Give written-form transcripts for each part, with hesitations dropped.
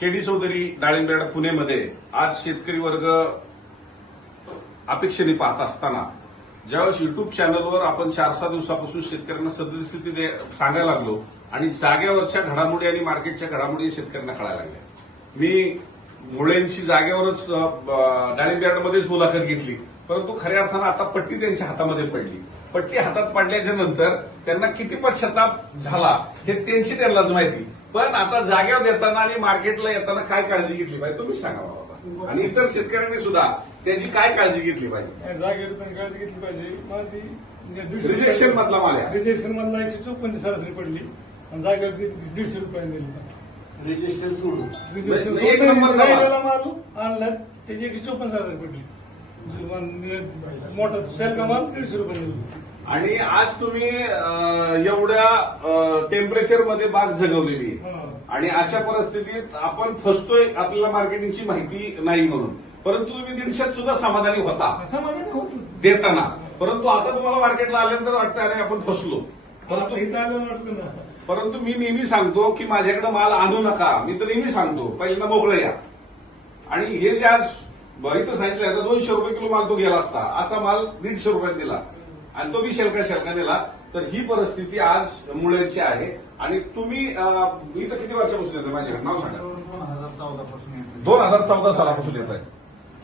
KD Chaudhari डाळिंबेड पुणेमध्ये आज शेतकरी वर्ग अपेक्षेने पाहत असताना ज्यावेळेस युट्यूब चॅनलवर आपण 4-6 दिवसापासून शेतकऱ्यांना सद्यस्थिती सांगायला लागलो आणि जागेवरच्या घडामोडी आणि मार्केटच्या घडामोडी शेतकऱ्यांना कळायला लागल्या. मी मुळेंची जागेवरच डाळिंबेडमध्येच मुलाखत घेतली, परंतु खऱ्या अर्थानं आता पट्टी त्यांच्या हातामध्ये पडली. पट्टी हातात पडल्याच्या नंतर त्यांना किती पश्चाताप झाला हे त्यांनाच माहिती. पण आता जागेवर देताना आणि मार्केटला येताना काय काळजी घेतली पाहिजे तुम्हीच सांगा बाबा, आणि इतर शेतकऱ्यांनी सुद्धा त्याची काय काळजी घेतली पाहिजे. जागेवर पण काळजी घेतली पाहिजे. माझी रिजेक्शन मधला माल आहे. रिजेक्शन मधला 154 सरासरी पडली आणि जागेवर 150 रुपये दिली. रिजेक्शन सोडून रिजेक्शन एक नंबर राहिलेला माल आणला त्याची 154 सरासरी पडली. मोठा सेल का माल 150 रुपये दिली. आणि आज तुम्ही एवढ्या टेम्परेचर मध्ये बाग जगवलेली आहे आणि अशा परिस्थितीत आपण फसतोय, आपल्याला मार्केटिंगची माहिती नाही म्हणून, परंतु तुम्ही 150 सुद्धा समाधानी होता समाधानी होतो देताना. परंतु आता तुम्हाला मार्केटला आल्यानंतर वाटतं अरे आपण फसलो. परंतु इथं आलं वाटतं ना. परंतु मी नेहमी सांगतो की माझ्याकडे माल आणू नका. मी तर नेहमी सांगतो पहिल्यांदा मोकळं या. आणि हे जे आज इथं सांगितलं आता 200 रुपये किलो माल तो गेला असता, असा माल 150 रुपयात दिला आणि तो बी शेलका नेला. तर ही परिस्थिती आज मुळेची आहे. आणि तुम्ही इथं किती वर्षापासून येतं माझ्याकडे नाव सांगा. 2014 सालापासून येत आहे.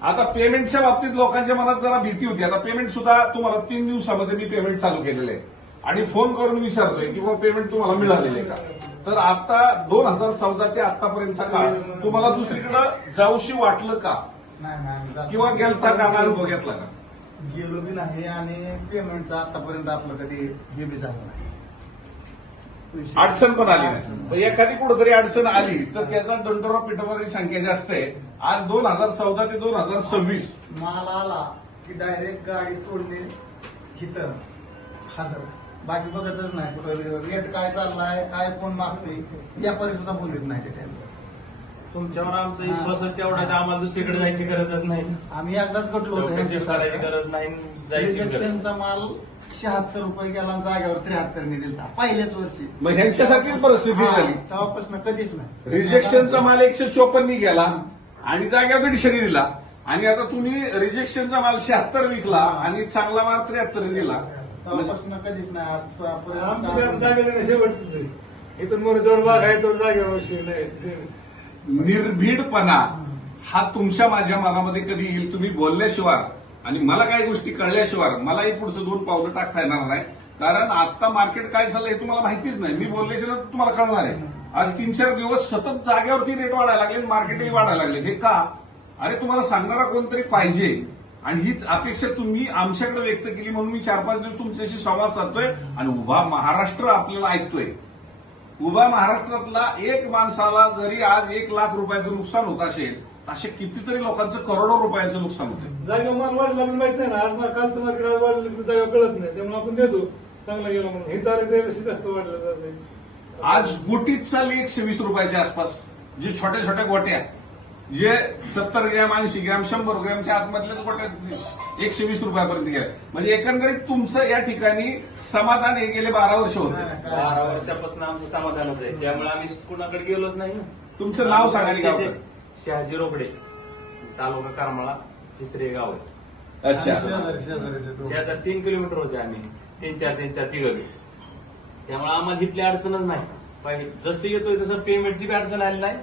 आता पेमेंटच्या बाबतीत लोकांच्या मनात जरा भीती होती. आता पेमेंट सुद्धा तुम्हाला 3 दिवसामध्ये मी पेमेंट चालू केलेलं आहे आणि फोन करून विचारतोय की बाबा पेमेंट तुम्हाला मिळालेलं आहे का. तर आता 2014 ते आतापर्यंतचा काळ तुम्हाला दुसरीकडे जाऊशी वाटलं का किंवा गेलता का, अनुभव घेतला का. गेलो बी नाही आणि पेमेंटचं आतापर्यंत आपलं कधी हे बी झालं नाही. अडचण पण आली नाही. एखादी कुठेतरी अडचण आली तर त्याचा दंडोरा पिठोरी संख्या जास्त आहे. आज 2014 ते 2026 माल आला की डायरेक्ट गाडी तोडली हिथं हजर. बाकी बघतच नाही कुठं रेट काय चाललाय, काय कोण मागतोय, व्यापारी सुद्धा बोलत नाही ते. तुमच्यावर आमचा विश्वासच तेवढा आहे, आम्हाला दुसरीकडे जायची गरजच नाही. आम्ही एकदाच गटलो चौकशी करायची गरज नाही, जायची गरज. रिजेक्शनचा माल 76 रुपये गेला आणि जागेवर 73 ने दिलता पहिल्याच वर्षी. मग ह्यांच्यासारखीच परिस्थिती झाली. तेव्हापासून कधीच नाही. रिजेक्शनचा माल 154 गेला आणि जाग्यावर 150 दिला. आणि आता तुम्ही रिजेक्शनचा माल 76 विकला आणि चांगला माल 73 दिला. तेव्हापासून कधीच नाही. आमचं बी जागेवर शेवटच आहे. इथून मोर जोर बाग आहे तो जागेवर निर्भीडपणा हा तुमच्या माझ्या मनामध्ये कधी येईल तुम्ही बोलल्याशिवाय आणि मला काही गोष्टी कळल्याशिवाय मलाही पुढचं 2 पावलं टाकता येणार नाही. कारण आता मार्केट काय झालं हे तुम्हाला माहितीच नाही. मी बोलल्याशिवाय तुम्हाला कळणार आहे. आज 3-4 दिवस सतत जागेवरती रेट वाढायला लागले, मार्केटही वाढायला लागले. हे का? अरे तुम्हाला सांगणारा कोणतरी पाहिजे आणि ही अपेक्षा तुम्ही आमच्याकडे व्यक्त केली म्हणून मी 4-5 दिवस तुमच्याशी संवाद साधतोय आणि उभा महाराष्ट्र आपल्याला ऐकतोय. उभा महाराष्ट्रातला एक माणसाला जरी आज 1 लाख रुपयाचं नुकसान होत असेल, असे कितीतरी लोकांचं करोडो रुपयांचं नुकसान होतं. जागेवर माल वाढला पण माहित नाही ना. आज कालचं मार्केट आज वाढलं जागा कळत नाही, त्यामुळे आपण देतो चांगला गेला म्हणून. हे तारीख व्यवस्थित जास्त वाढलं जात. आज गोटीच चालली 120 रुपयाच्या आसपास. जे छोट्या छोट्या गोट्या जे 70 ग्रॅम 80 ग्रॅम 100 ग्रॅमच्या आतमधल्या गोट्या 120 रुपयापर्यंत गेल्या. म्हणजे एकंदरीत तुमचं या ठिकाणी समाधान हे गेले 12 वर्ष होते. 12 वर्षापासून आमचं समाधानच आहे, त्यामुळे आम्ही कुणाकडे गेलोच नाही ना. तुमचं नाव सांगायला गाव सर. शहाजी रोकडे, तालुका करमाळा, तिसरे गाव आहे. अच्छा. शेजार 3 किलोमीटर होते आम्ही, 3-4 तिघं. त्यामुळे आम्हाला इथली अडचणच नाही. जसं येतोय तसं पेमेंटची बी अडचण आली नाही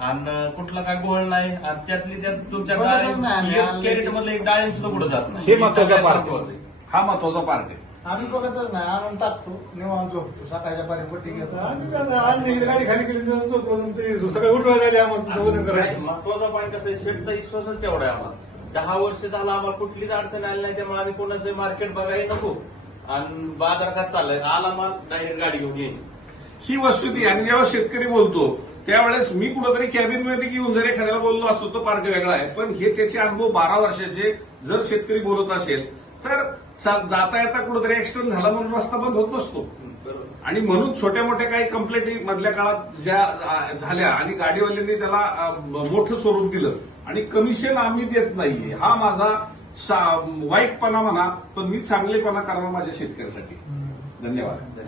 आणि कुठला काय गोळ नाही. आणि त्यातली त्यात तुमच्या कॅरेट मधलं एक डाळिंब सुद्धा पुढे जात नाही. हे महत्वाचा पार्ट आहे. हा महत्वाचा पार्ट आहे. आम्ही बघतच नाही. आणून टाकतो, निवांत झोपतो, सकाळच्या पारी पट्टी घेतो. गाडी खाली केली सगळं उठवायला आले आम्हाला वजन करायचं. महत्वाचा पॉईंट कसं आहे, शेटचा विश्वासच तेवढा आहे आम्हाला. 10 वर्ष झाला आम्हाला कुठलीच अडचण आली नाही. त्यामुळे आम्ही कोणाचं मार्केट बघायला नको आणि बाजार का चाललाय आला माल डायरेक्ट गाडी घेऊन येईल. ही वस्तुस्थिती. आणि जेव्हा शेतकरी बोलतो त्यावेळेस मी कुठेतरी कॅबिनमध्ये घेऊन जर एखाद्याला बोललो असतो तो पार्ट वेगळा आहे. पण हे त्याचे अनुभव 12 वर्षाचे जर शेतकरी बोलत असेल तर जाता येता कुठेतरी ऍक्सिडेंट झाला म्हणून रस्ता बंद होत नसतो. आणि म्हणून छोट्या मोठ्या काही कंप्लेंटी मधल्या काळात ज्या झाल्या आणि गाडीवाल्यांनी त्याला मोठं स्वरूप दिलं आणि कमिशन आम्ही देत नाहीये, हा माझा वाईटपणा म्हणा, पण मी चांगलेपणा करणार माझ्या शेतकऱ्यासाठी. धन्यवाद.